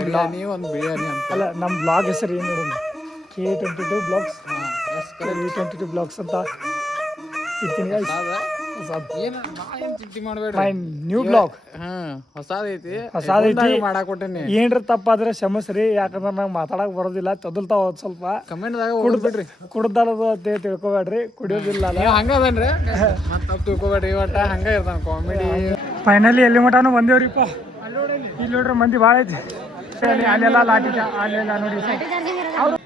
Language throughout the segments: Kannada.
ಬಿರಿಯಾನಿ ಒಂದು ಬಿರಿಯಾನಿ ಅಂತ. ಅಲ್ಲ ನಮ್ಮ ಬ್ಲಾಗ್ ಹೆಸರು ಏನು ನೋಡೋಣ, K22 ಬ್ಲಾಗ್ಸ್, K22 ಬ್ಲಾಗ್ಸ್ ಅಂತ ಇರ್ತೀನಿ ಗೈಸ್. ಏನು ಚಿಂತೆ ಮಾಡಬೇಡ, ನ್ಯೂ ಬ್ಲಾಗ್ ಹೊಸದೈತಿ ಮಾಡಾಕೊಟ್ಟೇನಿ. ಏನ್ರ ತಪ್ಪಾದ್ರೆ ಕ್ಷಮಿಸ್ರಿ, ಯಾಕಂದ್ರೆ ನಂಗೆ ಮಾತಾಡಕ್ ಬರೋದಿಲ್ಲ, ತೊದಲ್ತಾವ ಸ್ವಲ್ಪ. ಕಮೆಂಟ್ದಾಗ ಬಿಡ್ರಿ, ಕುಡ್ದಲ್ಲದು ಅಂತ ತಿಳ್ಕೊಬೇಡ್ರಿ, ಕುಡಿಯೋದಿಲ್ಲ ಹಂಗದನ್ರಿ, ಮತ್ತೆ ತಿಳ್ಕೊಬೇಡ್ರಿ, ಒಟ್ಟ ಹಂಗ ಇರ್ತಾನ ಕಾಮಿಡಿ. ಫೈನಲಿ ಎಲ್ಲಿ ಮಟಾನು ಬಂದೇವ್ರಿಪ್ಪ. ಇಲ್ಲಿ ನೋಡ್ರಿ ಮಂದಿ ಭಾಳ ಐತಿ, ಅಲ್ಲೆಲ್ಲ ಲಾಟಿ ಅಲ್ಲೆಲ್ಲ ನೋಡಿ ಅವ್ರು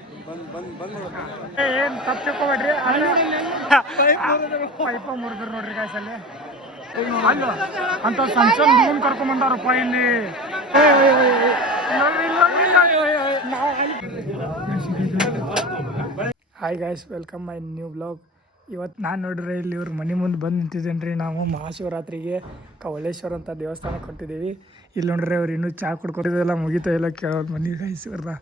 ಏನ್ ತಪ್ಪು ತಿಳ್ಕೊಬೇಡ್ರಿ. ಪೈಪ ಮುರಿದ್ರು ನೋಡ್ರಿ ಗಾಯ್ಸಲ್ಲಿ. ಅಲ್ಲ ಅಂತ ಸಣ್ಣ ಹುಡುಗನ್ ಕರ್ಕೊಂಬಂದಾರಪ್ಪ ಇಲ್ಲಿ. Hi guys, welcome my new blog. ಇವತ್ತು ನಾನು ನೋಡ್ರಿ ಇಲ್ಲಿ ಇವ್ರ ಮನೆ ಮುಂದೆ ಬಂದು ನಿಂತಿದ್ದೇನೆ ರೀ. ನಾವು ಮಹಾಶಿವರಾತ್ರಿಗೆ ಕವಳೇಶ್ವರ ಅಂತ ದೇವಸ್ಥಾನಕ್ಕೆ ಹೊಂಟಿದ್ದೀವಿ. ಇಲ್ಲಿ ನೋಡ್ರಿ ಅವ್ರು ಇನ್ನೂ ಚಹಾ ಕುಡ್ಕೊತಿದ್ದೆಲ್ಲ ಮುಗಿತಾ ಇಲ್ಲ ಕೇಳೋದು ಮನೆ ಗಾಯ್ಸ್ ಇವ್ರನ್ನ.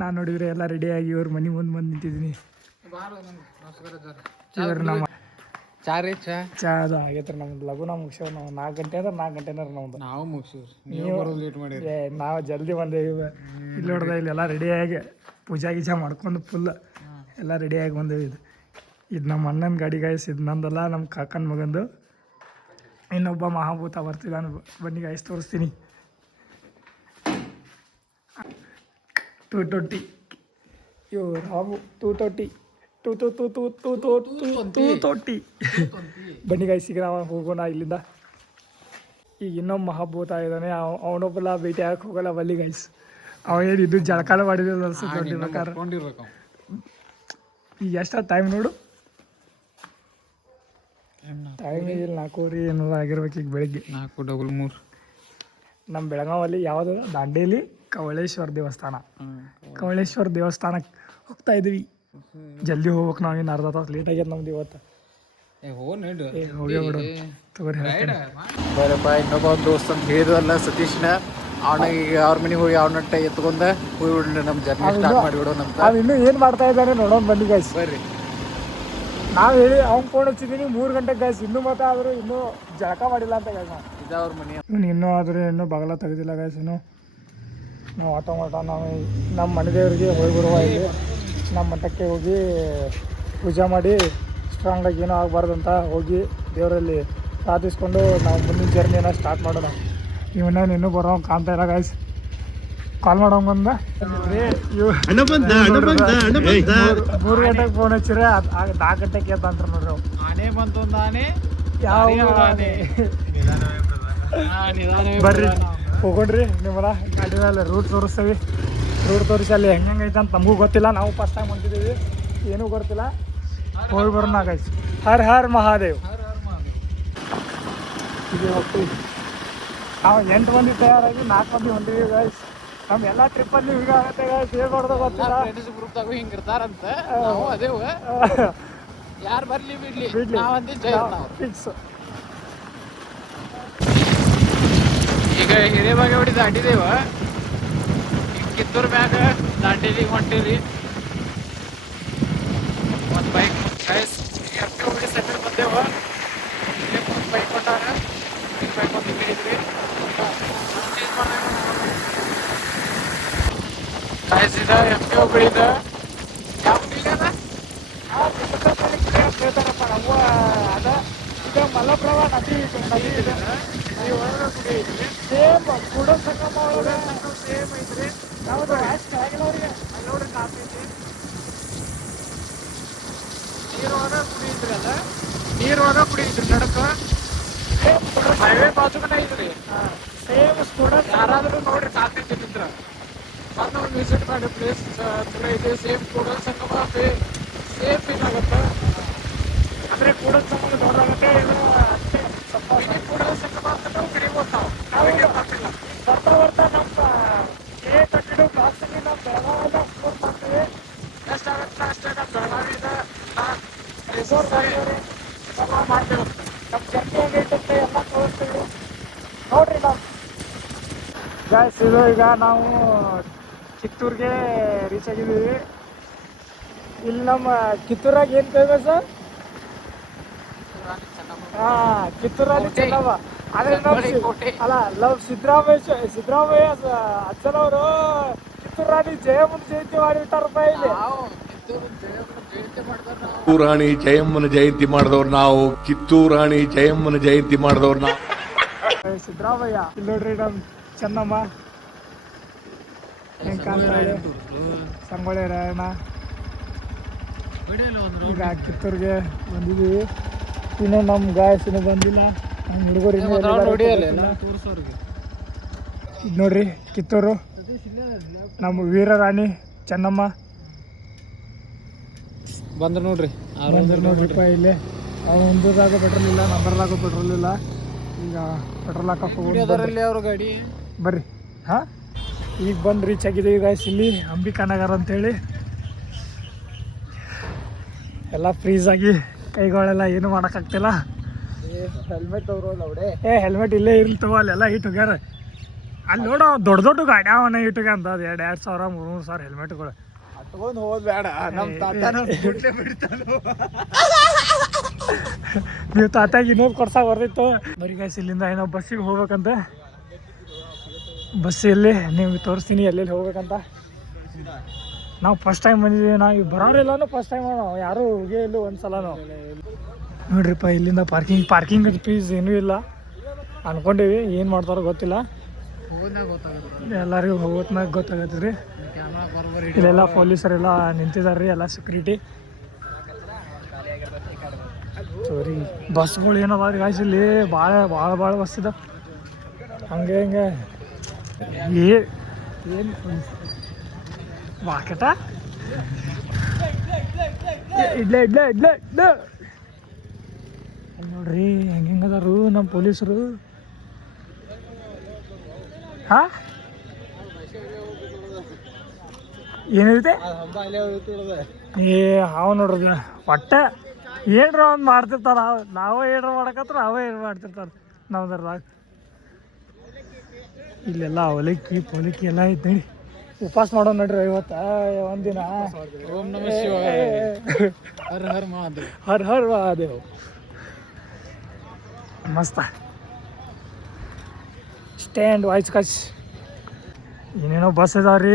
ನಾನು ನೋಡಿದ್ರೆ ಎಲ್ಲ ರೆಡಿಯಾಗಿ ಇವ್ರ ಮನೆ ಮುಂದೆ ಬಂದು ನಿಂತಿದ್ದೀನಿ. ಇವ್ರು ನಮ್ಮ ಚಾ ಅದು ಆಗೈತೆ ರೀ. ನಮ್ದು ಲಘುನ ಮುಗಿಸೇವ್ ನಾವು 4 ಗಂಟೆ ಅಂದ್ರೆ 4 ಗಂಟೆ ನಮ್ದು. ನಾವು ಮುಗಿಸಿವ್ರಿ, ನೀವು ಲೇಟ್ ಮಾಡಿ. ನಾವು ಜಲ್ದಿ ಬಂದೇವಿ. ಇಲ್ಲಿ ನೋಡ್ದೆ ಇಲ್ಲೆಲ್ಲ ರೆಡಿಯಾಗಿ ಪೂಜಾ ಗೀಜಾ ಮಾಡ್ಕೊಂಡು ಫುಲ್ ಎಲ್ಲ ರೆಡಿಯಾಗಿ ಬಂದೇವಿ. ಇದು ನಮ್ಮ ಅಣ್ಣನ ಗಾಡಿ ಗಾಯ್ಸ್, ಇದು ನಂದಲ್ಲ, ನಮ್ಮ ಕಾಕನ ಮಗಂದು. ಇನ್ನೊಬ್ಬ ಮಹಾಭೂತ ಬರ್ತಿದ್ದಾನೆ, ಬನ್ನಿ ಗಾಯ್ಸ್ ತೋರಿಸ್ತೀನಿ. 220 ಇವು ರಾಮು 230 ಬನ್ನಿ ಗಾಯ್ಸ್, ಈಗ ನಾವು ಹೋಗೋಣ ಇಲ್ಲಿಂದ. ಈಗ ಇನ್ನೊಬ್ಬ ಮಹಾಭೂತ ಇದ್ದಾನೆ, ಅವನೊಬ್ಬಲ್ಲ ಭೇಟಿ ಆಗಕ್ಕೆ ಹೋಗಲ್ಲ ಬಲ್ಲಿ ಗಾಯ್ಸ್. ಅವ ಏನು ಇದು ಜಳಕಾಲ ಮಾಡಿದಿಲ್ಲ ಅನ್ಸುತ್ತೆ ಬೇಕಾದ್ರೆ. ಈಗ ಎಷ್ಟು ಟೈಮ್ ನೋಡು, ಟೈಮ್ ಇಲ್ಲ 4 ಏನಾರ ಆಗಿರ್ಬೇಕು. ಈಗ ಬೆಳಿಗ್ಗೆ 4:03. ನಮ್ಮ ಬೆಳಗಾವಲ್ಲಿ ಯಾವುದು ದಾಂಡೇಲಿ ಕವಳೇಶ್ವರ ದೇವಸ್ಥಾನ. ಕವಳೇಶ್ವರ ದೇವಸ್ಥಾನಕ್ಕೆ ಹೋಗ್ತಾ ಇದ್ವಿ. ಜಲ್ದಿ ಹೋಗ್ಬೇಕು, ನಾವು ಇನ್ನು ಅರ್ಧ ತಾಸು ಲೇಟ್ ಆಗ್ಯದ ನಮ್ದು ಇವತ್ತು. ಹೋಗೇ ಬಿಡು ತಗೋರಿ. ಬರಪ್ಪ, ಇನ್ನೊಬ್ಬ ದೋಸ್ತ ಅಂತ ಹೇಳಿದ್ವಲ್ಲ ಸತೀಶ್ನ, ಅವನ ಈಗ ಅವ್ರ ಮನೆಗೆ ಹೋಗಿ ಅವನಟ್ಟ ಎತ್ಕೊಂಡ ಹೋಗ್ಬಿಡ್ಲಿ, ನಮ್ಮ ಜರ್ನಿ ಸ್ಟಾರ್ಟ್ ಮಾಡಿಬಿಡೋಣ ಅಂತ. ಅವ್ನು ಇನ್ನೂ ಏನು ಮಾಡ್ತಾ ಇದ್ದಾನೆ ನೋಡೋಣ ಬನ್ನಿ ಗಾಯ್ಸ್. ಬರ್ರಿ. ನಾವು ಹೇಳಿ ಅವ್ನು ಫೋನ್ ಹಚ್ಚಿದ್ದೀನಿ 3 ಗಂಟೆಗೆ ಗಾಯ್ಸ್, ಇನ್ನೂ ಮತ್ತೆ ಆದರೂ ಇನ್ನೂ ಜಳಕ ಮಾಡಿಲ್ಲ ಅಂತ ಗಾಯ್ಸ್. ಇದಾವ್ರ ಮನೆ. ಇನ್ನೂ ಆದರೆ ಇನ್ನೂ ಬಾಗಲ ತೆಗೆದಿಲ್ಲ ಗಾಯ್ಸ್. ನಾವು ಆಟೋ ನಾವು ನಮ್ಮ ಮನೆ ದೇವರಿಗೆ ಹೋಗಿ ಬರುವ. ಇಲ್ಲಿ ನಮ್ಮ ಮಠಕ್ಕೆ ಹೋಗಿ ಪೂಜೆ ಮಾಡಿ ಸ್ಟ್ರಾಂಗಾಗಿ ಏನೂ ಆಗಬಾರ್ದಂತ ಹೋಗಿ ದೇವರಲ್ಲಿ ಪ್ರಾರ್ಥಿಸ್ಕೊಂಡು ನಾವು ಮುಂದಿನ ಜರ್ನಿನ ಸ್ಟಾರ್ಟ್ ಮಾಡೋಣ. ಇವನೇನು ಇನ್ನೂ ಬರೋ ಕಾಣ್ತಾ ಇಲ್ಲ ಗಾಯ್ಸ್. ಕಾಲ್ ಮಾಡೋಂಗಂದ 3 ಗಂಟೆಗೆ ಫೋನ್ ಹಚ್ಚಿರೆ 4 ಗಂಟೆಗೆ ಎದ್ದ ಅಂತಾರೆ ನೋಡ್ರಿ. ಅವು ಆನೆ ಬಂತು ಒಂದು ಆನೆ, ಯಾವ ಬರ್ರಿ ಹೋಗೋಣ್ರಿ. ನಿಮ್ಮಲ್ಲ ಗಾಡಿ ಮೇಲೆ ರೂಟ್ ತೋರಿಸ್ತೀವಿ. ರೂಟ್ ತೋರಿಸಿ ಅಲ್ಲಿ ಹೆಂಗೈತೆ ಅಂತ ನಮಗೂ ಗೊತ್ತಿಲ್ಲ, ನಾವು ಫಸ್ಟ್ ಟೈಮ್ ಹೊಂಟಿದ್ದೀವಿ, ಏನೂ ಗೊತ್ತಿಲ್ಲ. ಹೋಗಿ ಬರೋಣ ಗಾಯ್ಸ್. ಹರ್ ಹರ್ ಮಹಾದೇವ್. ಹೀಗೆ ಹೋಗ್ತೀವಿ ನಾವು 8 ಮಂದಿ ತಯಾರಾಗಿ 4 ಮಂದಿ ಹೊಂಟಿದ್ದೀವಿ ಗಾಯ್ಸ್. ನಮ್ಮ ಎಲ್ಲ ಟ್ರಿಪ್ಪಲ್ಲಿ ಹೀಗೆ ಆಗುತ್ತೆ ಗಾಯ್ಸ್, ಹೇಳ್ಬಾರ್ದು ಗೊತ್ತಿಲ್ಲ. ಗ್ರೂಪ್ದಾಗೂ ಹಿಂಗೆ ಇರ್ತಾರಂತ, ಅದೇವು ಯಾರು ಬರ್ಲಿ ಬಿಡ್ಲಿ ಫಿಕ್ಸ್. ಈಗ ಹಿರೇಬಾಗೇವಾಡಿ ದಾಟಿದೇವ, ಈಗ ಕಿತ್ತೂರು ಮ್ಯಾಗ ದಾಂಡೇಲಿಗೆ ಹೊಂಟೀರಿ. ಒಂದು ಬೈಕ್ ಗೈಸ್, ಈಗ FTOBD ಸೆಂಟರ್ ಬಂದೇವ. ಇಲ್ಲಿ ಒಂದು ಬೈಕ್ ಕೊಟ್ಟಾರ, ಈ ಬೈಕ್ ಒಂದು ಹಿಡಿದ್ರಿ ಚೇಂಜ್ ಮಾಡಬೇಕು ಗೈಸ್. ಇದು FTOBD ಯಾವ ಗುಡಿ ಅದ, ಹೇಳ್ತಾರಪ್ಪ ನಮ್ಮ ಅದ. ಇದು ಮಲಪ್ರಭಾ ನದಿ ಇದೆ. ಸೇಮ್ ಕೂಡ ಸಂಗಮ ಒಳಗೆ ಸೇಮ್ ಐತ್ರಿ. ನಮ್ಮದು ಅಷ್ಟು ಆಗಿನವ್ರಿಗೆ ಅಲ್ಲಿ ನೋಡ್ರಿ ಕಾಫಿ ಐತಿ. ನೀರೊಳಗ ಕುಡಿ ಐತ್ರಿ, ಅದ ನೀರೊಳಗ ಕುಡಿ ಐತ್ರಿ. ನಡಕ ಹೈವೇ ಬಾಜುಕನ ಐತ್ರಿ. ಸೇಮ್ ಸ್ಟೂಡೆಂಟ್ ಯಾರಾದ್ರೂ ನೋಡ್ರಿ ಕಾಫಿ ತಿಂತಿದ್ರ ಬಂದು ಒಂದು ವಿಸಿಟ್ ಮಾಡಿ. ಪ್ಲೇಸ್ ಚಲೋ ಐತೆ. ಸೇಮ್ ಕೂಡಲ್ ಸಂಗಮ ಸೇಮ್ ಫೀಲ್ ಆಗುತ್ತೆ. ಅಂದರೆ ಕೂಡ ಸಂಗಮ ದೊಡ್ಡದಾಗುತ್ತೆ. ಇದು ಅಷ್ಟೇ ಸ್ವಲ್ಪ ಕೂಡಲ್ ಸಂಗಮ ಅಂತ ನಾವು ಕಡಿಬೋದು. ನಾವಿಗೆ ಬರ್ತಿಲ್ಲ. ಬರ್ತಾ ಬರ್ತಾ ನಮ್ಮ K22 ಬ್ಲಾಗ್ಸಲ್ಲಿ ನಾವು ಬೆಳಗಾವಿಯಿಂದ ಎಕ್ಸ್ಪ್ಲೋರ್ ಮಾಡ್ತೀವಿ. ಎಷ್ಟಾಗುತ್ತೆ ಅಷ್ಟೇ. ನಮ್ಮ ಬೆಳಗಾವಿಯಿಂದ ರಿಸೋರ್ಟ್ ಮಾಡ್ತೀವಿ, ಮಾಡ್ತೀವಿ. ನಮ್ಮ ಜರ್ನಿ ಹೇಗೈತೆ ಎಲ್ಲ ತೋರಿಸ್ತೀವಿ ನೋಡ್ರಿ. ನಾವು ಗಾಯ್ಸ್, ಇದು ಈಗ ನಾವು ಕಿತ್ತೂರಿಗೆ ರೀಚ್ ಆಗಿದ್ದೀವಿ. ಇಲ್ಲಿ ನಮ್ಮ ಕಿತ್ತೂರಾಗ ಏನು ಫೇಮಸ್? ಕಿತ್ತೂರಲ್ಲಿ ಚೆನ್ನಮ್ಮ. ಆದ್ರೆ ಅಲ್ಲ ಸಿದ್ದರಾಮಯ್ಯ ಅಜ್ಜನವರು ಕಿತ್ತೂರು ರಾಣಿ ಜಯಮ್ಮನ ಜಯಂತಿ ಮಾಡಿಬಿಟ್ಟಾರಪ್ಪ ಇಲ್ಲಿ. ಕಿತ್ತೂರು ರಾಣಿ ಜಯಮ್ಮನ ಜಯಂತಿ ಮಾಡಿದವ್ರು ನಾವು. ಕಿತ್ತೂರು ರಾಣಿ ಜಯಮ್ಮನ ಜಯಂತಿ ಮಾಡಿದವ್ರು ನಾವು. ಸಿದ್ದರಾಮಯ್ಯ ಇಲ್ಲಿ ನೋಡ್ರಿ ನಮ್ ಚೆನ್ನಮ್ಮ ಹೆಂಗ್ ಕಾಣ್ತಾರೆ, ಸಂಗೊಳ್ಳಿ ರಾಯಣ್ಣ. ಈಗ ಕಿತ್ತೂರಿಗೆ ಬಂದಿದ್ದೀವಿ, ಇನ್ನೂ ನಮ್ಮ ಗಾಯಸಿನ ಬಂದಿಲ್ಲ, ನಮ್ಮ ಹುಡುಗರು ಇದು ನೋಡ್ರಿ ಕಿತ್ತೂರು, ನಮ್ಮ ವೀರರಾಣಿ ಚೆನ್ನಮ್ಮ ಬಂದ್ರೆ ನೋಡ್ರಿ ನೋಡ್ರಿಪ್ಪ. ಇಲ್ಲಿ ಒಂದದಾಗ ಪೆಟ್ರೋಲ್ ಇಲ್ಲ, ನಂಬರ್ದಾಗ ಪೆಟ್ರೋಲ್ ಇಲ್ಲ. ಈಗ ಪೆಟ್ರೋಲ್ ಹಾಕಕ್ಕೆ ಹೋಗಿ ಅವ್ರ ಗಾಡಿ ಬರ್ರಿ. ಹಾಂ, ಈಗ ಬಂದು ರೀಚ್ ಆಗಿದ್ದೀವಿ ಗಾಯ್ಸ್ ಇಲ್ಲಿ ಅಂಬಿಕಾನಗರ ಅಂತೇಳಿ. ಎಲ್ಲ ಫ್ರೀಸ್ ಆಗಿ ಕೈಗಳೆಲ್ಲ ಏನು ಮಾಡೋಕ್ಕಾಗ್ತಿಲ್ಲ. ಹೆಲ್ಮೆಟ್ ಅವ್ರೆ ಹೆಲ್ಮೆಟ್ ಇಲ್ಲೇ ಇರ್ಲಿ ತಗೋ, ಅಲ್ಲೆಲ್ಲ ಇಟ್ಟು ಹೋಗ್ಯಾರ. ಅಲ್ಲಿ ನೋಡೋ ದೊಡ್ಡ ದೊಡ್ಡ ಗಾಡಿ ಅವನ್ನ ಇಟ್ಟುಗೆ ಅಂತ 2,000 3,000 ಹೆಲ್ಮೆಟ್ಗಳು ಅಟ್ಕೊಂಡು ಹೋದ್ ಬೇಡ. ನಮ್ಮ ತಾತನ ನೀವು ತಾತಾಗಿ ಇನ್ನೊಂದು ಕೊಡ್ಸಾಕ ಬರ್ತಿತ್ತು. ಬರೀ ಗಾಯ್ಸ್ ಇಲ್ಲಿಂದ ಏನೋ ಬಸ್ಸಿಗೆ ಹೋಗ್ಬೇಕಂತ. ಬಸ್ ಎಲ್ಲಿ ನಿಮ್ಗೆ ತೋರಿಸ್ತೀನಿ ಎಲ್ಲೆಲ್ಲಿ ಹೋಗ್ಬೇಕಂತ. ನಾವು ಫಸ್ಟ್ ಟೈಮ್ ಬಂದಿದ್ದೀವಿ, ನಾವು ಬರೋರಿಲ್ಲನೂ ಫಸ್ಟ್ ಟೈಮ್, ನಾವು ಯಾರೂ ಹೋಗೇ ಇಲ್ಲ ಒಂದು ಸಲನೂ. ನೋಡ್ರಿಪ್ಪ ಇಲ್ಲಿಂದ ಪಾರ್ಕಿಂಗ್ ಫೀಸ್ ಏನೂ ಇಲ್ಲ ಅನ್ಕೊಂಡೀವಿ, ಏನು ಮಾಡ್ತಾರೋ ಗೊತ್ತಿಲ್ಲ. ಎಲ್ಲರಿಗೂ ಹೋಗೋತ್ನಾಗ ಗೊತ್ತಾಗತ್ತೆ ರೀ. ಇಲ್ಲೆಲ್ಲ ಪೊಲೀಸರೆಲ್ಲ ನಿಂತಿದ್ದಾರೆ ರೀ, ಎಲ್ಲ ಸೆಕ್ಯೂರಿಟಿ. ಸರಿ ಬಸ್ಗಳು ಏನದ ರೀ ಗಾಯ್ಸ್ ಇಲ್ಲಿ, ಭಾಳ ಬಸ್ ಇದಾವೆ. ಹಂಗೆ ಏನು ಮಾರ್ಕೆಟ ಇಡ್ಲೆ ನೋಡ್ರಿ ಹೆಂಗದಾರು ನಮ್ಮ ಪೊಲೀಸರು. ಹಾಂ ಏನಿರುತ್ತೆ ಹಾವು ನೋಡ್ರಿ ಒಟ್ಟೆ ಏನ್ರ ಒಂದು ಮಾಡ್ತಿರ್ತಾರ. ನಾವೇ ಏನ್ರ ಮಾಡಕತ್ರ ಅವೇ ಏನು ಮಾಡ್ತಿರ್ತಾರೆ ನಾವ್ದಾಗ. ಇಲ್ಲೆಲ್ಲ ಅವಲಕ್ಕಿ ಪೊಲಕ್ಕಿ ಎಲ್ಲ ಐತೆ ನೋಡಿ. ಉಪವಾಸ ಮಾಡೋ ನೋಡ್ರಿ ಇವತ್ತ ಒಂದಿನ. ಓಂ ನಮಃ ಶಿವಾಯ, ಹರ್ ಹರ್ ಮಹಾದೇವ್, ಹರ್ ಹರ್ ಮಹಾದೇವ್. ಮಸ್ತ ಸ್ಟ್ಯಾಂಡ್ ವಾಯ್ಸ್ ಕಚ್ ಏನೇನೋ ಬಸ್ ಇದಾವ್ರಿ.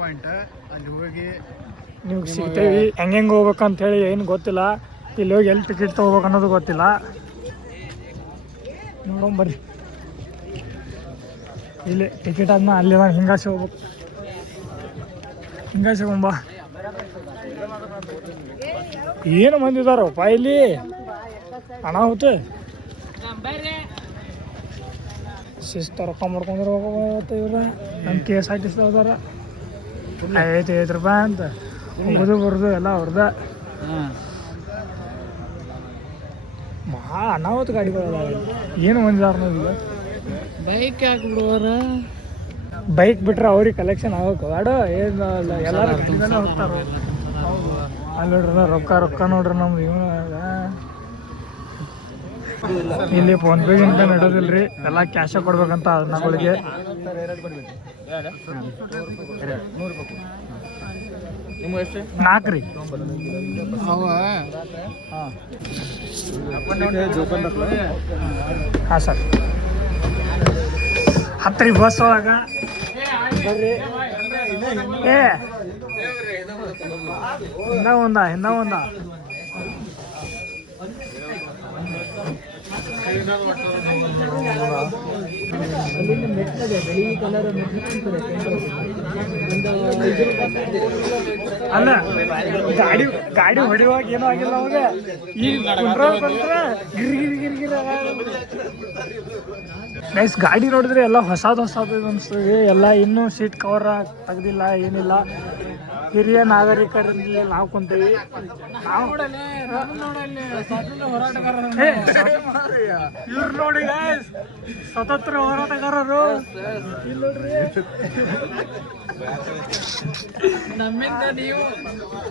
ಪಾಯಿಂಟ್ ಅಲ್ಲಿ ಹೋಗಿ ನಿಮ್ಗೆ ಸಿಗ್ತೇವಿ. ಹೆಂಗೆ ಹೋಗ್ಬೇಕಂತ ಹೇಳಿ ಏನು ಗೊತ್ತಿಲ್ಲ. ಇಲ್ಲಿ ಹೋಗಿ ಎಲ್ಲಿ ಟಿಕೆಟ್ ತೊಗೋಬೇಕು ಅನ್ನೋದು ಗೊತ್ತಿಲ್ಲ. ನೋಡೋಂಬರ್ರಿ, ಇಲ್ಲಿ ಟಿಕೆಟ್ ಆದ್ಮೇಲೆ ಅಲ್ಲಿ ನಾನು ಹಿಂಗಾಸಿ ಹೋಗ್ಬೇಕು. ಹಿಂಗಾಸಿ ಹೋಗೊಂಬ. ಏನು ಮಂದಿದಾರಪ್ಪ ಇಲ್ಲಿ, ಅನಾಹುತ ಶಿಸ್ತ ರೊಕ್ಕ ಮಾಡ್ಕೊಂಡ್ರೆ ಹೋಗ್ಬೇಕು. ಇವ್ರ ನಮ್ಮ KSRTC ಹೋದಾರ 5 ರೂಪಾಯಿ ಅಂತ ಹೋಗೋದು ಬರೋದು ಎಲ್ಲ ಅವ್ರದ. ಅನಾಹುತ ಗಾಡಿಗಳು ಏನು ಮಂದಿದಾರ ನೋಡಿಲ್ಲ. ಬೈಕ್ ಹಾಕ್ಬಿಡುವಾರ, ಬೈಕ್ ಬಿಟ್ರೆ ಅವ್ರಿಗೆ ಕಲೆಕ್ಷನ್ ಆಗಬೇಕು ಬೇಡ. ಏನು ಎಲ್ಲರೂ ಹೋಗ್ತಾರ. ಅಲ್ಲಿ ನೋಡ್ರಿ ರೊಕ್ಕ ನೋಡ್ರಿ ನಮ್ದು ಇವನಾಗ. ಇಲ್ಲಿ ಫೋನ್ಪೇ ಗಿನ್ಪೇ ನಡೆಯೋದಿಲ್ಲ ರೀ, ಎಲ್ಲ ಕ್ಯಾಶ ಕೊಡ್ಬೇಕಂತ ನಗಳಿಗೆ. 4 ರೀ ಅವ ಹಾಂ ಸರ್. ಹತ್ರಿ ಬಸ್ ಒಳಗ ಬರ್ರಿ. ಹಿಂದ ಒಂದ ಅಲ್ಲ ಗಾಡಿ ಹೊಡಿಯುವಾಗ ಏನೂ ಆಗಿಲ್ಲ ಅವಾಗ. ಈಗ ನೈಸ್ ಗಾಡಿ ನೋಡಿದ್ರೆ ಎಲ್ಲ ಹೊಸದು ಅನಿಸ್ತದೆ. ಎಲ್ಲ ಇನ್ನೂ ಸೀಟ್ ಕವರ್ ತೆಗ್ದಿಲ್ಲ, ಏನಿಲ್ಲ. ಹಿರಿಯ ನಾಗರಿಕರಲ್ಲಿ ನಾವು ಕುಂತೀವಿ. ಇವ್ರು ನೋಡಿ ಸ್ವತಂತ್ರ ಹೋರಾಟಗಾರರು.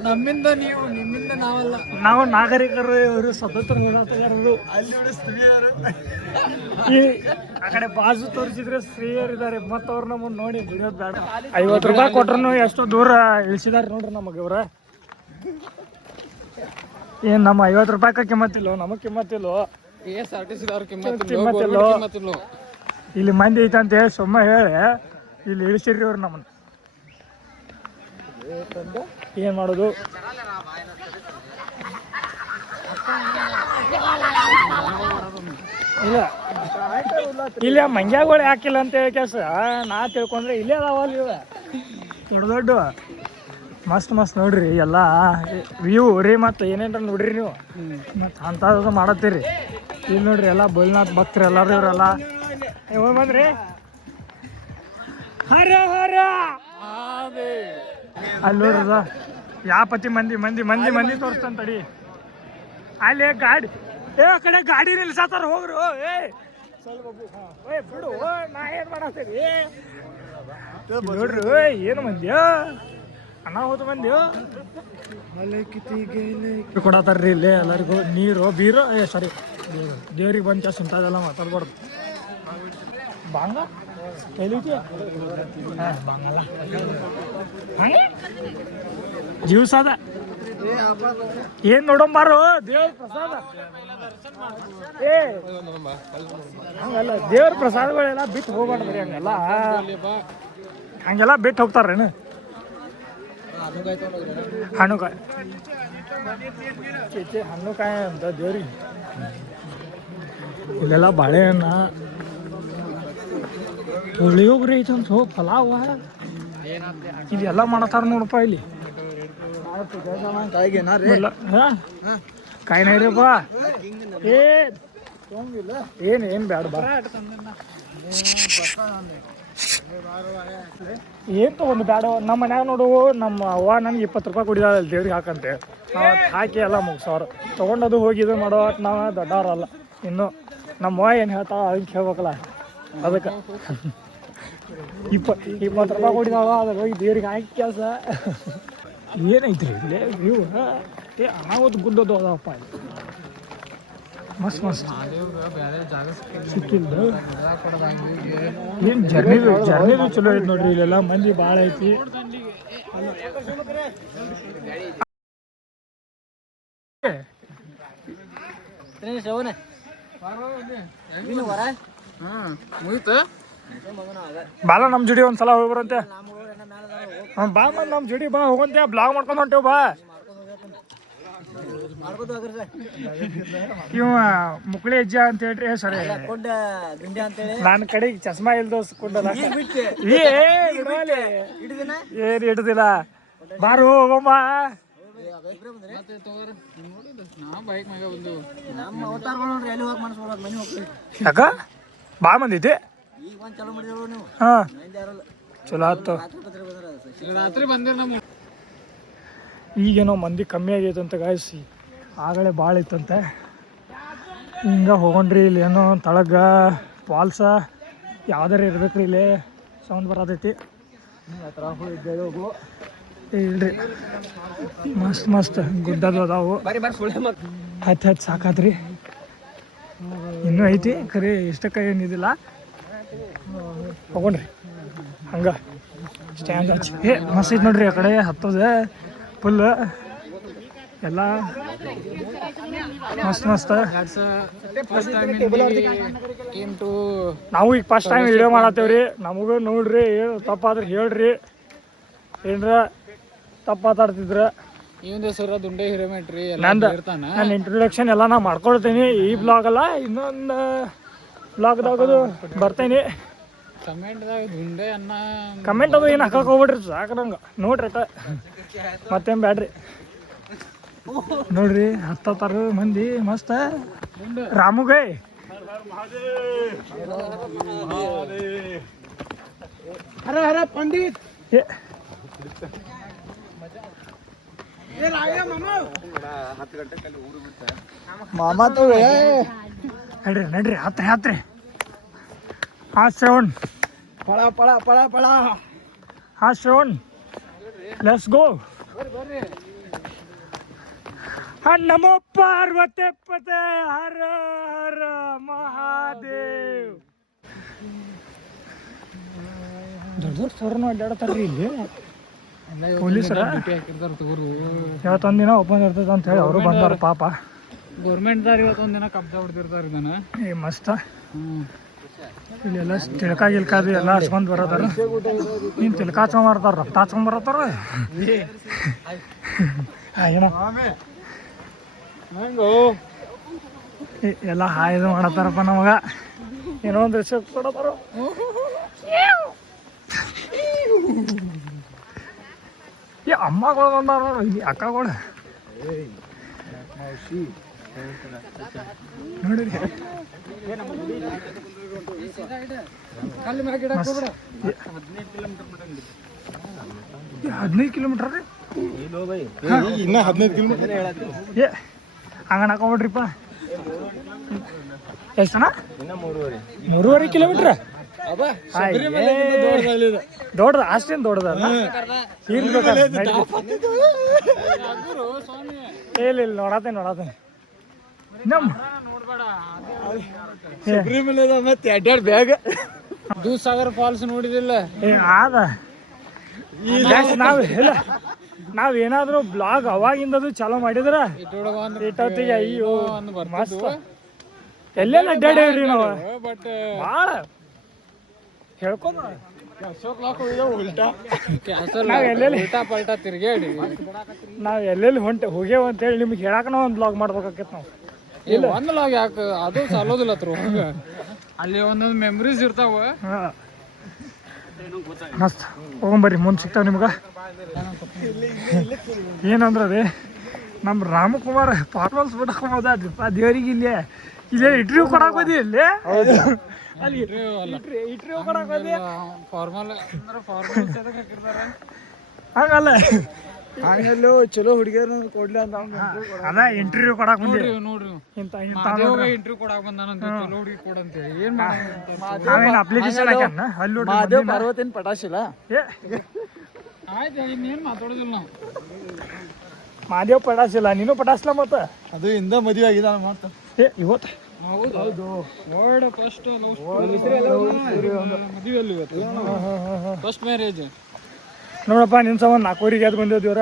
ನಮ್ಮಿಂದ ನೀವು ನಿಮ್ಮಿಂದ ನಾವಲ್ಲ. ನಾವು ನಾಗರಿಕರು, ಇವರು ಸ್ವತಂತ್ರ ಹೋರಾಟಗಾರರು. ಈ ಆ ಕಡೆ ಬಾಜು ತೋರಿಸಿದ್ರೆ ಸ್ತ್ರೀಯರಿದ್ದಾರೆ, ಮತ್ತವ್ರು ನಮ್ಮನ್ನು ನೋಡಿ ಬಿಡೋದು ಬೇಡ. 50 ರೂಪಾಯಿ ಕೊಟ್ರು ಎಷ್ಟು ದೂರ ಇಳಿಸಿದಾರೆ ನೋಡ್ರಿ ನಮಗೆ ಇವ್ರ. ಏನು ನಮ್ಮ 50 ರೂಪಾಯಿಗೆ ಕಿಮ್ಮತ್ತಿಲ್ಲೋ, ನಮಗೆ ಕಿಮ್ಮತ್ತಿಲ್ಲೋ. ಕಿಮ್ಮತ್ತಿಲ್ಲ. ಇಲ್ಲಿ ಮಂದಿ ಐತಂತೆ ಸುಮ್ಮ ಹೇಳಿ ಇಲ್ಲಿ ಇಳಿಸಿರ್ರಿ ಅವ್ರು ನಮ್ಮನ್ನ. ಏನು ಮಾಡೋದು? ಇಲ್ಲ ಇಲ್ಲ ಮಂಗ್ಯಾಗಳು ಹಾಕಿಲ್ಲ ಅಂತ ಹೇಳಿ ಕೆಲಸ ನಾ ತಿಳ್ಕೊಂಡ್ರೆ ಇಲ್ಲೇ ಅದಾವಲ್ಲ ಇವ ದೊಡ್ಡ ದೊಡ್ಡ ಮಸ್ತ್ ನೋಡ್ರಿ ಎಲ್ಲ ವ್ಯೂ ರೀ. ಮತ್ತು ಏನೇನ್ರ ನೋಡ್ರಿ ನೀವು ಮತ್ತು ಅಂಥದ್ದು ಮಾಡತ್ತೀರಿ. ಇಲ್ಲಿ ನೋಡ್ರಿ ಎಲ್ಲ ಬೈಲ್ನಾಥ್ ಭಕ್ತರು ಎಲ್ಲರೂ ಇವರೆಲ್ಲ ಹೋಗಿ ಬಂದ್ರಿ. ಹರ ಹರ ಅಲ್ಲಿ ನೋಡ್ರದ ಯಾವ ಪತಿ ಮಂದಿ ತೋರಿಸ್ತಾನ ತಡಿ. ಅಲ್ಲಿ ಗಾಡಿ ಆ ಕಡೆ ಗಾಡಿ ನಿಲ್ಸತ್ತಾರ ಹೋಗ್ರು. ಬಿಡು ನಾ ಏನ್ ಮಾಡತ್ತೀರಿ ನೋಡ್ರಿ. ಏನು ಮಂದ್ಯ ಅನಾಹುತ ಮಂದ್ಯ ಕೊಡತಾರ್ರಿ ಇಲ್ಲಿ ಎಲ್ಲರಿಗೂ ನೀರು ಬೀರು. ಸಾರಿ ದೇವ್ರಿಗೆ ಬಂದ ಕೆಲಸ ಇಂಥದ್ದೆಲ್ಲ ಮಾತಾಡ್ಬಾರ್ದು. ಬಾಂಗ ಎಲ್ಲಿದ್ಯ ಬಾಂಗಲ್ಲ ಹಂಗೆ ಜೀವಸಾದ ಏನ್ ನೋಡಂಬಾರು ದೇವ್ರ ಪ್ರಸಾದ. ಹಂಗಲ್ಲ ದೇವ್ರ ಪ್ರಸಾದಗಳೆಲ್ಲ ಬಿಟ್ಟು ಹೋಗ್ಬಾರ್ದ್ರಿ. ಹಂಗೆಲ್ಲ ಬಿಟ್ಟು ಹೋಗ್ತಾರೇನು? ಹಣ್ಣುಕಾಯಿ ಹಣ್ಣುಕಾಯಿ ಅಂತ ದೇವ್ರಿಗೆ. ಇಲ್ಲೆಲ್ಲ ಬಾಳೆಹಣ್ಣ ಪುಳಿಯೋಗ್ರಿ ಐತಂತ ಪಲಾವ ಇದೆಲ್ಲ ಮಾಡತ್ತಾರ ನೋಡಪ್ಪ ಇಲ್ಲಿ. ಕಾಯಿನ ರೀಪ್ಪ ಏನ್ ಬ್ಯಾಡ ಬಾ. ಏನ್ ತಗೊಂಡು ಬ್ಯಾಡ. ನಮ್ಮ ಮನ್ಯಾಗ ನೋಡು ನಮ್ಮ ಅವ್ವ ನನ್ಗೆ 20 ರೂಪಾಯಿ ಕುಡಿದಾಳ ದೇವ್ರಿಗೆ ಹಾಕಂತೆ. ನಾವು ಹಾಕಿ ಎಲ್ಲ ಮುಗ್ಸವ್ರು ತೊಗೊಂಡದು ಹೋಗಿ ಇದು ಮಾಡೋ ನಾವು ದೊಡ್ಡವ್ರಲ್ಲ. ಇನ್ನು ನಮ್ಮ ಅವ್ವ ಏನು ಹೇಳ್ತಾವ ಅದಕ್ಕೆ ಹೇಳ್ಬೇಕಲ್ಲ. ಅದಕ್ಕೆ 20 ರೂಪಾಯಿ ಕುಡಿದಾವ ಅದ್ರ ಹೋಗಿ ದೇವ್ರಿಗೆ ಹಾಕಿ ಕೆಲಸ ಏನೈತ್ರಿ ಇಲ್ಲೇ ವ್ಯೂ. ಅನಾಹುತ ಗುಡ್ಡೋದು ಅದಾವಪ್ಪ ಮಸ್ತ್ ಸಿಕ್ಕಿಲ್ದು. ಏನು ಜರ್ನಿದು ಚಲೋ ಐತಿ ನೋಡ್ರಿ. ಇಲ್ಲೆಲ್ಲ ಮಂದಿ ಭಾಳ ಐತಿ. ಬಾಲ ನಮ್ಮ ಜುಡಿ ಒಂದ್ಸಲ ಹೋಗಿ ಬರಂತೆ. ಬಾ ನಮ್ಮ ಜುಡಿ ಬಾ ಹೋಗಂತೆ. ಬ್ಲಾಗ್ ಮಾಡ್ಕೊಂಡು ಹೊಂಟೇವ್ ಬಾ. ಇವ ಮುಕ್ಳಿ ಅಜ್ಜ ಅಂತ ಹೇಳ್ರಿ. ಸರಿ ನನ್ನ ಕಡೆಗೆ ಚಸ್ಮಾ ಇಲ್ದ ಕುಂಡಲ್ಲ ಏನ್ ಇಡುದಿಲ್ಲ. ಬಾರು ಹೋಗಮ್ಮ. ಯಾಕ ಭಾಳ ಮಂದಿ ಐತಿ. ಹಾ ಚಲೋ ಆಯ್ತು. ಈಗೇನೋ ಮಂದಿ ಕಮ್ಮಿ ಆಗೈತಂತೆ ಗಾಯಸಿ. ಆಗಲೇ ಭಾಳ ಇತ್ತಂತೆ. ಹಿಂಗೆ ಹೋಗೊಂಡ್ರಿ. ಇಲ್ಲಿ ಏನೋ ತಳಗ ಫಾಲ್ಸ ಯಾವ್ದಾರ ಇರ್ಬೇಕ್ರಿ. ಇಲ್ಲಿ ಸೌಂಡ್ ಬರತೈತಿ. ಇಲ್ರಿ ಮಸ್ತ್ ಗುಡ್ಡದು ಅದಾವು. ಹತ್ತು ಸಾಕಾದ್ರಿ. ಇನ್ನೂ ಐತಿ ಖರೆ ಇಷ್ಟಕ್ಕೆ ಏನಿದಿಲ್ಲ. ಹೋಗೊಂಡ್ರಿ ಹಂಗ ಸ್ಟ್ಯಾಂಡ್ ಹಚ್ಚಿ ಮಸ್ತ್ ಐತಿ ನೋಡ್ರಿ. ಆ ಕಡೆ ಹತ್ತದ ಫುಲ್ ಎಲ್ಲ ಮಸ್ತ್. ನಾವು ಈಗ ಫಸ್ಟ್ ಟೈಮ್ ವಿಡಿಯೋ ಮಾಡತ್ತೇವ್ರಿ. ನಮಗೂ ನೋಡ್ರಿ ತಪ್ಪಾದ್ರೆ ಹೇಳ್ರಿ. ಏನ್ರ ತಪ್ಪ ಮಾತಾಡ್ತಿದ್ರ ನನ್ನ ಇಂಟ್ರೊಡಕ್ಷನ್ ಎಲ್ಲ ನಾ ಮಾಡ್ಕೊಳ್ತೀನಿ. ಈ ಬ್ಲಾಗ್ ಅಲ್ಲ ಇನ್ನೊಂದು ಬ್ಲಾಗ್ದಾಗದು ಬರ್ತೇನೆ. ಕಮೆಂಟ್ ಅದು ಏನು ಹಾಕಕ್ಕೆ ಹೋಗ್ಬಿಡ್ರಿ ಸಾಕು ನಂಗೆ. ನೋಡ್ರಿ ಮತ್ತೇನು ಬ್ಯಾಡ್ರಿ. ನೋಡ್ರಿ ಹತ್ತಾರು ಮಂದಿ ಮಸ್ತ್. ರಾಮುಗೈ ಹರ ಪಂಡಿತ್ ಮಾಮಾ ತೋ ನಡ್ರಿ ಹತ್ರಿ. ಹಾ ಶ್ರವಣ್ ಪಳ ಹಾ ಶ್ರವಣ್ ಲೆಟ್ಸ್ ಗೋ. ನಮೋ ಪಾರ್ವತಿ ಪತೆ ಹರ ಹರ ಮಹಾದೇವ್. ದೊಡ್ಡ ಸರ್ನು ಅಡ್ಡಾಡತಾರ್ರಿ ಇಲ್ಲಿ ಪೊಲೀಸರ. ಇವತ್ತೊಂದಿನ ಓಪನ್ ಇರ್ತೈತೆ ಅಂತ ಹೇಳಿ ಅವರು ಬಂದಾರ ಪಾಪ. ಗೌರ್ಮೆಂಟ್ದಾರ ಇವತ್ತೊಂದು ದಿನ ಕಬ್ಜಾ ಹೊಡೆದಿರ್ತಾರೆ ಇದನ್ನ. ಏ ಮಸ್ತ. ಇಲ್ಲೆಲ್ಲ ತಿಳ್ಕ ಗಿಲ್ಕಾದು ಎಲ್ಲ ಹಚ್ಕೊಂಡ್ ಬರತ್ತಾರ. ನೀನು ತಿಳ್ಕ ಹಚ್ಕೊಂಡ್ ಬರ್ತಾರ, ರಕ್ತ ಹಚ್ಕೊಂಡ್ ಬರತ್ತಾರ. ಏನೋ ಎಲ್ಲ ಹಾಯ್ದು ಮಾಡತ್ತಾರಪ್ಪ ನಮಗ. ಏನೋ ಒಂದು ರಿಸೆಪ್ಟ್ ಕೊಡತ್ತಾರ. ಈ ಅಮ್ಮಗಳು ಬಂದಾರ, ಈ ಅಕ್ಕಗಳು ನೋಡಿರಿ. 15 ಕಿಲೋಮೀಟರ್ ರೀ. ಇನ್ನ 15 ಕಿಲೋಮೀಟರ್ ಏ ಹಂಗಣ ಹಾಕೊಂಬಿಡ್ರಿಪ್ಪ. ಎಷ್ಟಣ್ಣ? 3.5 ಕಿಲೋಮೀಟ್ರ್. ದೊಡ್ಡದ ಅಷ್ಟೇನು ದೊಡ್ಡದಲ್ಲ. ಇಲ್ಲ ನೋಡತ್ತೇನೆ ನಮ್ಮ ಮತ್ತೆ ಅಡ್ಡಾಡ್ ಬ್ಯಾಗ್ ದೂಸಾಗರ್ ಫಾಲ್ಸ್ ನೋಡಿದಿಲ್ಲ? ಆದ ನಾವ್ ಏನಾದ್ರು ಬ್ಲಾಗ್ ಅವಾಗಿಂದದು ಚಾಲೂ ಮಾಡಿದ್ರ ಇಟ್ಟೊತ್ತಿಗೆ ಅಯ್ಯೋ ಮಸ್ತ್ ಎಲ್ಲೆಲ್ಲ ಅಡ್ಡಾಡೇವ್ರಿ ನಾವು. ಬಟ್ ಭಾಳ ಹೇಳ್ಕೊಂಡ್ ಪಲ್ಟಾ ತಿರ್ಗೇಡಿ ನಾವ್ ಎಲ್ಲೆಲ್ಲಿ ಹೋಗ್ಯೇವ ಅಂತೇಳಿ ನಿಮ್ಗೆ ಹೇಳಾಕ ನಾವು ಒಂದು ಬ್ಲಾಗ್ ಮಾಡ್ಬೇಕಾಕೈತಿ ನಾವು. ಇಲ್ಲ ಒಂದು ಲಾಗ್ ಯಾಕೆ ಅದು ಸಾಲೋದಿಲ್ಲ ಅಲ್ಲಿ ಒಂದೊಂದು ಮೆಮರೀಸ್ ಇರ್ತಾವ. ಮಸ್ತ್ ಹೋಗೊಂಬರ್ರಿ, ಮುಂದೆ ಸಿಗ್ತಾವ ನಿಮ್ಗೆ. ಏನಂದ್ರೆ ಅದೇ ನಮ್ಮ ರಾಮಕುಮಾರ್ ಪಾರ್ವಲ್ಸ್ ಬಿಟ್ಕೊಂಬೋದ್ರಿಪ್ಪ ದೇವರಿಗೆ. ಇಲ್ಲೇ ಇಂಟರ್ವ್ಯೂ ಕೊಡಕ್ ಹೋದಿ ಇಲ್ಲೇ ಅಲ್ಲಿ ಇಂಟರ್ವ್ಯೂ ಕೊಡಕ್ ಹೋದಿ. ಫಾರ್ಮಲ್ ಹಂಗಲ್ಲ, ಹಂಗಲ್ಲೋ ಚಲೋ ಹುಡುಗಿಯರ್ ಕೊಡ್ಲಿ ಅಂತ ಅದ ಇಂಟರ್ವ್ಯೂ ಕೊಡಕ್ ಬಂದಿ. ನೋಡ್ರಿ ಇಂಥ ಇಂಟರ್ವ್ಯೂ ಕೊಡಕ್ ಬಂದಾನಂತ ಚಲೋ ಹುಡುಗಿ ಕೊಡಂತೇಳಿ ಏನ್ ನಾವೇನು ಅಪ್ಲಿಕೇಶನ್ ಹಾಕ್ಯಾನ ಅಲ್ಲಿ ಪಾರ್ವತಿನ ಪಟಾಶಿಲ್ಲ. ಏ ಆಯ್ತು ಇನ್ನೇನ್ ಮಾತಾಡೋದಿಲ್ಲ ನಾವು. ಮಾದೇವ್ ಪಟಾಸಿಲ್ಲ, ನೀನು ಪಟಾಸ್ಲ ಮತ್ತ ಅದು ಇಂದ ಮದುವೆ ಆಗಿದೆ ಮಾತ. ಏ ಇವತ್ತು ಹೌದು ವರ್ಡ್ ಫಸ್ಟ್ ಮದುವೆಯಲ್ಲಿ ಇವತ್ತು ಫಸ್ಟ್ ಮ್ಯಾರೇಜ್. ನೋಡಪ್ಪ ನಿನ್ ಸಂಬಂಧ 4 ಅದು ಬಂದೇವ್ ದೇವ್ರ.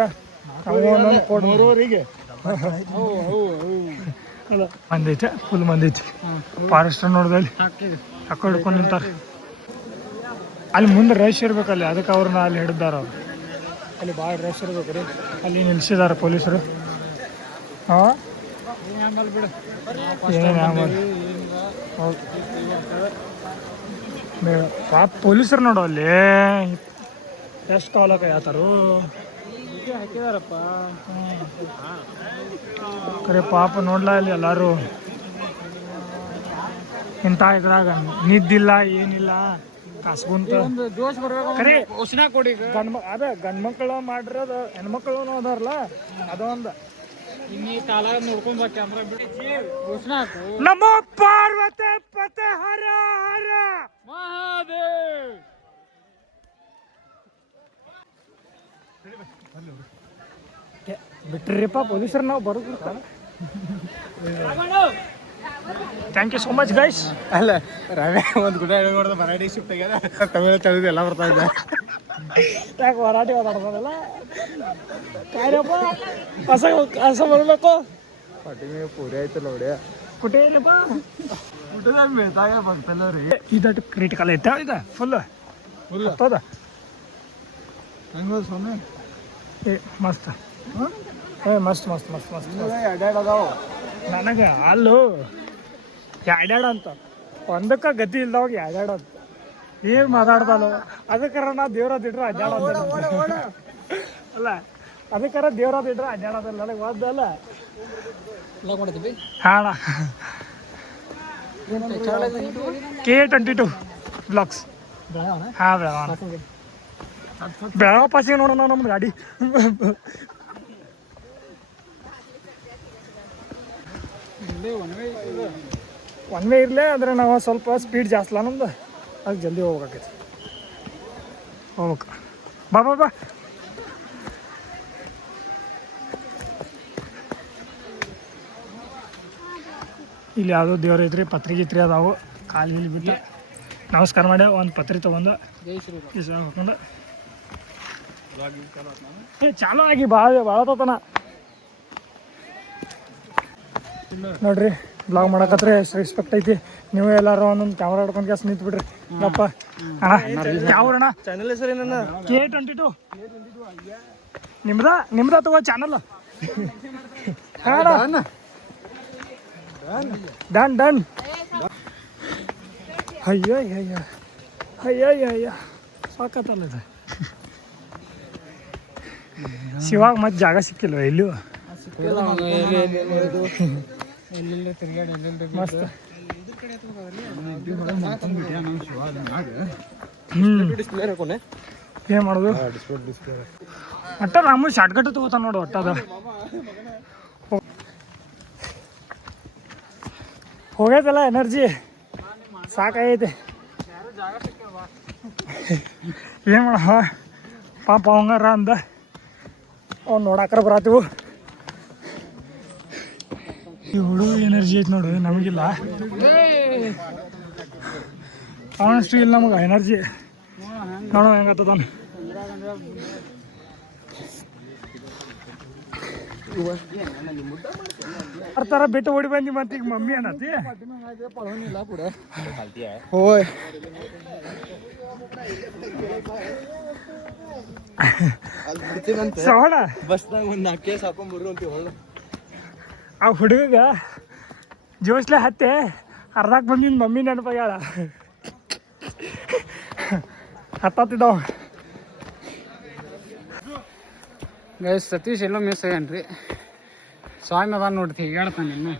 ಅಲ್ಲ ಮಂದಿ ಐತೆ, ಫುಲ್ ಮಂದಿ ಐತಿ. ಫಾರೆಸ್ಟರ್ ನೋಡ್ದಲ್ಲಿ ಅಕ್ಕ ಹಿಡ್ಕೊಂಡು ನಿಂತಾರ. ಅಲ್ಲಿ ಮುಂದೆ ರಶ್ ಇರ್ಬೇಕಲ್ಲಿ, ಅದಕ್ಕೆ ಅವ್ರನ್ನ ಅಲ್ಲಿ ಹಿಡಿದಾರ. ಅವ್ರು ಅಲ್ಲಿ ಭಾಳ ರಶ್ ಇರ್ಬೇಕು ರೀ, ಅಲ್ಲಿ ನಿಲ್ಸಿದಾರ ಪೊಲೀಸರು. ಹಾಂ ಪಾಪ ಪೊಲೀಸರು ನೋಡು ಅಲ್ಲಿ ಎಷ್ಟು ಕಾಲಕ್ಕೆ ಯಾತಾರು ಹಾಕಿದಾರಪ್ಪ. ಕರೆ ಪಾಪ ನೋಡ್ಲಾ ಇಲ್ಲಿ ಎಲ್ಲಾರು ಇಂಥ ಇದ್ರಾಗ ನಿದ್ದಿಲ್ಲ ಏನಿಲ್ಲ ಕಾಸ್ಕೊಂತ ಜೋಶ್ ಬರ್ಬೇಕು. ಕರೆ ಉಷ್ಣ ಕೊಡಿ ಅದೇ ಗಂಡ್ಮಕ್ಳು ಮಾಡಿರೋದು ಹೆಣ್ಮಕ್ಳು ಅದಾರಲ್ಲ ಅದೊಂದು. ಇನ್ನೀ ಕಾಲ ನೋಡ್ಕೊಂಡ್ ಕ್ಯಾಮ್ರಾ ಬಿಡಿ ಉಷ್ಣ ಹಾಕು. ನಮ್ಮ ಪಾರ್ವತಿ ಪತೆ ಹರ ಹರ ಮಹಾದೇವ್. ಬಿಟ್ರಿಪ್ಪ ಪೊಲೀಸರು, ನಾವು ಬರೋದು. Thank you so much guys. ಅಲ್ಲ ರವೆ ಒಂದು ಗುಡ ಹೇಳ್ಕೊಡ್ದು ಮರಾಠಿ ಶಿಫ್ಟ್ ಆಗ್ಯದ, ತಮಿಳು ತೆಲುಗು ಎಲ್ಲ ಬರ್ತಾ ಇದ್ದ. ಯಾಕೆ ಮರಾಠಿ ಮಾತಾಡ್ಬೋದಲ್ಲ ಕಾರ್ಯಪ್ಪ. ಕಸ ಬರಬೇಕು ಪೂರಿ ಆಯ್ತಲ್ಲ ಹೊಡೆ ಕುಟೇನಪ್ಪ ಊಟದಾಗ ಮೇತಾಗ ಬಂತಲ್ಲ ರೀ. ಇದಟ್ಟು ಕ್ರಿಟಿಕಲ್ ಐತೆ ಇದು ಫುಲ್ ಹತ್ತದ. ಹೆಂಗ ಸೊನ್ನೆ ಏ ಮಸ್ತ್. ಏ ಮಸ್ತ್ ಮಸ್ತ್ ಮಸ್ತ್ ಮಸ್ತ್ ಅಡ್ಯಾಡ್ ಅದಾವ ನನಗೆ ಅಲ್ಲು ಯಾಡ್ಯಾಡ ಅಂತ ಒಂದಕ್ಕೆ ಗತಿ ಇಲ್ದವಾಗ ಯಾಡ್ಯಾಡ ಅಂತ ಏನು ಮಾತಾಡ್ದಲ್ಲ. ಅದಕ್ಕಾರ ನಾ ದೇವ್ರದ್ದು ಇಟ್ರೆ ಅಡ್ಡಾಡೋದಿಲ್ಲ ಅಲ್ಲ, ಅದಕ್ಕಾರ ದೇವ್ರದ್ದು ಇಟ್ರೆ ಅಡ್ಡಾಡೋದಿಲ್ಲ. ನನಗೆ ಒದ್ದಲ್ಲ ಹಾಂ K22 ಬ್ಲಾಗ್ಸ್. ಹಾಂ ಬೆಳಗಾವ್ ಪಾಸಿಗೆ ನೋಡೋಣ ನಮ್ಮ ಗಾಡಿ. ಒನ್ ವೇ ಇರಲೇ ಅಂದರೆ ನಾವು ಸ್ವಲ್ಪ ಸ್ಪೀಡ್ ಜಾಸ್ತಿ ಅಲ್ಲ ನಮ್ದು, ಅದಕ್ಕೆ ಜಲ್ದಿ ಹೋಗ್ಬೇಕಾಗೈತಿ. ಹೋಗ್ಬೇಕು ಬಾ ಬಾ ಬಾ. ಇಲ್ಲಿ ಯಾವುದೋ ದೇವ್ರ ಐತ್ರಿ, ಪತ್ರಿ ಗಿತ್ರಿ ಅದಾವು. ಕಾಲಿಗೆ ಬಿಟ್ಟು ನಮಸ್ಕಾರ ಮಾಡಿ ಒಂದು ಪತ್ರಿ ತೊಗೊಂಡು ಹೋಗ್ಕೊಂಡು ಚಾಲೂ ಆಗಿ ಭಾಳ ತನ ನೋಡ್ರಿ ಬ್ಲಾಗ್ ಮಾಡಕತ್ರೆ ಎಷ್ಟು ರೆಸ್ಪೆಕ್ಟ್ ಐತಿ. ನೀವು ಎಲ್ಲಾರು ಒಂದೊಂದು ಕ್ಯಾಮ್ರಾ ಹಿಡ್ಕೊಂಡು ಕೆಲಸ ನಿಂತು ಬಿಡ್ರಿ. ಅಪ್ಪ ಅಣ್ಣ ಯಾವ ಅಣ್ಣ ಚಾನಲ್ ಹೆಸರು ಏನನ್ನ K22 ನಿಮ್ದ ತಗೋ ಚಾನಲ್. ಡನ್ ಅಯ್ಯೋ ಸಾಕತ್ತಲ್ಲ ಇದು. ಶಿವಾಗ ಮತ್ತೆ ಜಾಗ ಸಿಕ್ಕಿಲ್ವ ಎಲ್ಲೂ ಮಸ್ತ್. ಏನ್ ಮಾಡೋದು ಒಟ್ಟ ರಾಮು ಶಾರ್ಟ್ಕಟ್ ತಗೋತಾನ ನೋಡು. ಒಟ್ಟದ ಹೋಗೈತಲ್ಲ ಎನರ್ಜಿ ಸಾಕಾಗೈತೆ. ಏನು ಮಾಡ ಪಾಪ ಅವಂಗಾರ ಅಂದ ಅವ್ನು ನೋಡಾಕರ ಬರತ್ತೀವು. ಈ ಹುಡುಗ ಎನರ್ಜಿ ಐತೆ ನೋಡು, ನಮಗಿಲ್ಲ. ಅವನಷ್ಟು ಇಲ್ಲ ನಮಗೆ ಎನರ್ಜಿ. ನೋಡೋ ಹೆಂಗತ್ತದಾನ. ಥರ ಬಿಟ್ಟು ಓಡಿ ಬಂದಿ ಮತ್ತೆ ಈಗ ಮಮ್ಮಿ ಅನ್ನತಿ. ಹೋಯ್ ಸವಣ ಬಸ್ನಾಗ ಒಂದು 4 ಕೇಸ್ ಹಾಕೊಂಡ್ಬರ್ರು ಅಂತ ಹೊಳ್ಳ. ಆ ಹುಡುಗ ಜೋಸ್ಲೆ ಹತ್ತೆ ಅರ್ಧಕ್ಕೆ ಬಂದಿನ ಮಮ್ಮಿ ನೆನಪಾಗ್ಯಾಳ. ಹತ್ತಿದ್ದಾವ ಗೈಸ್. ಸತೀಶ್ ಎಲ್ಲೋ ಮಿಸ್ ಆಗ್ಯಾನ್ರಿ. ಸ್ವಾಮಿ ಅದ ನೋಡ್ತಿ ಹೇಳ್ತಾನೆ ಇನ್ನು.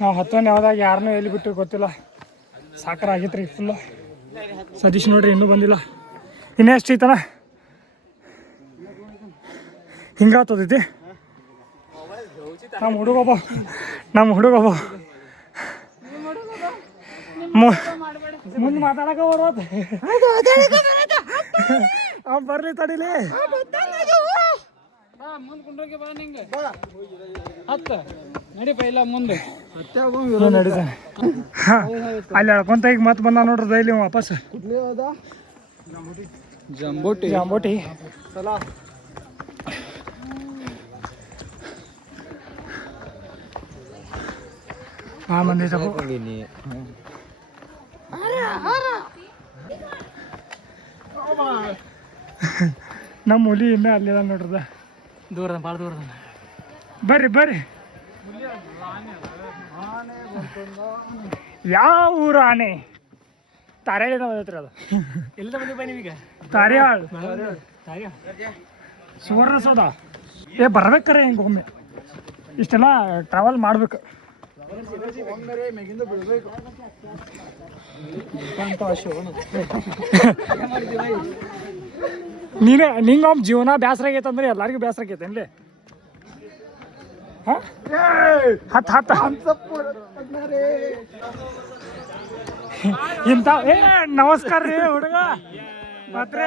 ನಾವು ಹತ್ತೊಂದು ಯಾವ್ದಾಗ ಯಾರನ್ನೂ ಎಲ್ಲಿ ಬಿಟ್ಟು ಗೊತ್ತಿಲ್ಲ. ಸಾಕರ ಆಗೈತ್ರಿ ಫುಲ್ಲು. ಸತೀಶ್ ನೋಡ್ರಿ ಇನ್ನೂ ಬಂದಿಲ್ಲ. ಇನ್ನೇ ಎಷ್ಟು ಐತನ ಹಿಂಗಾಗ್ತದೈತಿ. ನಮ್ಮ ಹುಡುಗಬ್ಬ ಮುಂದೆ ಮಾತಾಡಕ ಬರೋದು. ಅವ್ ಬರ್ಲಿ ತಡಿಲಿ. ಮುಂದೆ ಕುಂಡ್ರಕ್ಕೆ ಬಾ ನಿಂಗೆ ಹತ್ತ ನಡಿಪ ಇಲ್ಲ ಮುಂದೆ ನಡೀತಾನೆ. ಅಲ್ಲಿ ಎಳ್ಕೊಂತ ಈಗ ಮತ್ತೆ ಬಂದ ನೋಡ್ರಿ ಡೈಲಿ ವಾಪಸ್. ಜಾಂಬೋಟಿ ಮಂದಿ ತಗೋ. ನಮ್ಮ ಹುಲಿ ಇನ್ನೂ ಅಲ್ಲಿದ ನೋಡ್ರದ ದೂರ ಭಾಳ ದೂರ. ಬರ್ರಿ ಯಾವ ಊರು ಆನೆ? ತಾರ್ಯಾಳಿಂದ ಬಂದೈತ್ರಿ ಅದು. ಎಲ್ಲಿಂದ ಬಂದಿ ನೀವೀಗ? ತಾರ್ಯಾಳ್ ಸುವರ್ಣಸೌಧ. ಬರ್ಬೇಕಾರೆ ಹಿಂಗೆ ಒಮ್ಮೆ ಇಷ್ಟೆಲ್ಲ ಟ್ರಾವೆಲ್ ಮಾಡ್ಬೇಕು. ನಿಂಗೆ ಒಮ್ಮೆ ಜೀವನ ಬೇಸರ ಆಗೈತಂದ್ರೆ ಎಲ್ಲರಿಗೂ ಬೇಸರ ಆಗೈತೆ ಅನ್ಲಿ. ಹತ್ತು ಇಂಥ ನಮಸ್ಕಾರ ರೀ ಹುಡುಗ. ಮತ್ತೆ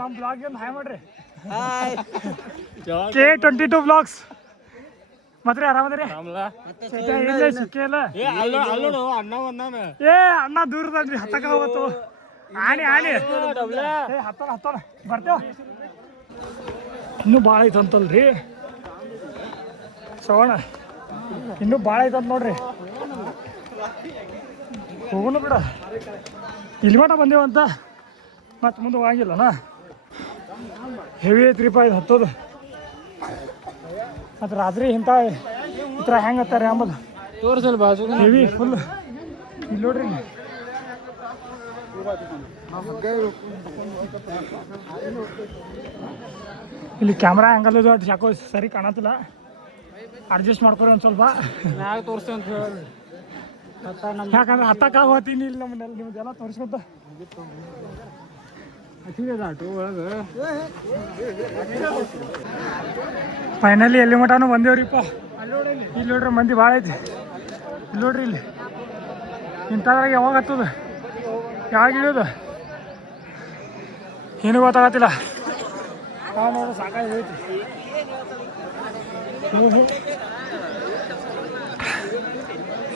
ನಮ್ಮ ಬ್ಲಾಗ್ ಒಂದು ಹಾಯ್ ಮಾಡ್ರಿ. K22 blogs. ಮತ್ತೆ ಆರಾಮದ್ರಿ? ಸಿಕ್ಕಿಲ್ಲ. ಅಣ್ಣ ದೂರದನ್ರಿ ಹತ್ತಕ ಹೋಗತ್ತು. ಆನೆ ಹತ್ತೋಣ ಬರ್ತೇವ. ಇನ್ನೂ ಭಾಳ ಐತಂತಲ್ರಿ ಶ್ರವಣ. ಇನ್ನೂ ಭಾಳ ಐತಂತ ನೋಡ್ರಿ. ಹೋಗೋಣ ಬಿಡ. ಇಲ್ಲಿ ಮಟ ಬಂದೇವಂತ ಮತ್ತೆ ಮುಂದೆ ಹೋಗಿಲ್ಲನ. ಹೆವಿ ಐತ್ರಿಪ್ಪ ಇದು ಹತ್ತೋದು. ಮತ್ತು ರಾತ್ರಿ ಇಂಥ ಈ ಥರ ಹೆಂಗೆ ಹತ್ತಾರೆ ಅಂಬದು ತೋರಿಸಲ್ ಬಾಜು ಹೆವಿ ಫುಲ್. ಇಲ್ಲಿ ನೋಡ್ರಿ ಇಲ್ಲಿ ಕ್ಯಾಮ್ರಾ ಆ್ಯಂಗಲ್ ಅದು ಅದು ಯಾಕೋ ಸರಿ ಕಾಣತ್ತಿಲ್ಲ. ಅಡ್ಜಸ್ಟ್ ಮಾಡ್ಕೊರಿ ಒಂದು ಸ್ವಲ್ಪ. ಮ್ಯಾಗ ತೋರಿಸ್ತೇವೆ ಅಂತ ಹೇಳಿ ಯಾಕಂದ್ರೆ ಹತ್ತಕ್ಕೆ ಹೋಗ್ತೀನಿ ಇಲ್ಲಿ ನಮ್ಮನ್ನೆಲ್ಲ ನಿಮ್ದೆಲ್ಲ ತೋರಿಸ್ಕೊತ. ಫೈನಲಿ ಎಲ್ಲಿ ಮಟನೂ ಬಂದೇವ್ರಿಪ್ಪ. ಇಲ್ಲಿ ನೋಡ್ರಿ ಮಂದಿ ಭಾಳ ಐತಿ. ಇಲ್ಲಿ ನೋಡ್ರಿ ಇಲ್ಲಿ ಇಂಥದ್ರಾಗ ಯಾವಾಗ ಹತ್ತದ ಯಾವಾಗ ಇಳಿಯೋದು ಏನೂ ಗೊತ್ತಾಗತ್ತಿಲ್ಲ. ನಾವು ನೋಡ್ರಿ ಸಾಕಾಗಿ ಐತಿ.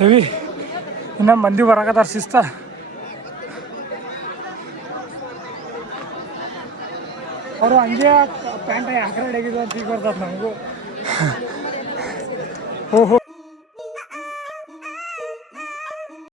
ಹೆವಿ ಇನ್ನು ಮಂದಿ ಬರಾಕತ್ತಾರ ಶಿಸ್ತ. ಅವರು ಹಂಗೆ ಪ್ಯಾಂಟ್ ಯಾಕಡೆ ಹಿಡಿದು ಅಂತ ಈಗ ಬರ್ತದೆ ನಮಗೂ. ಓಹೋ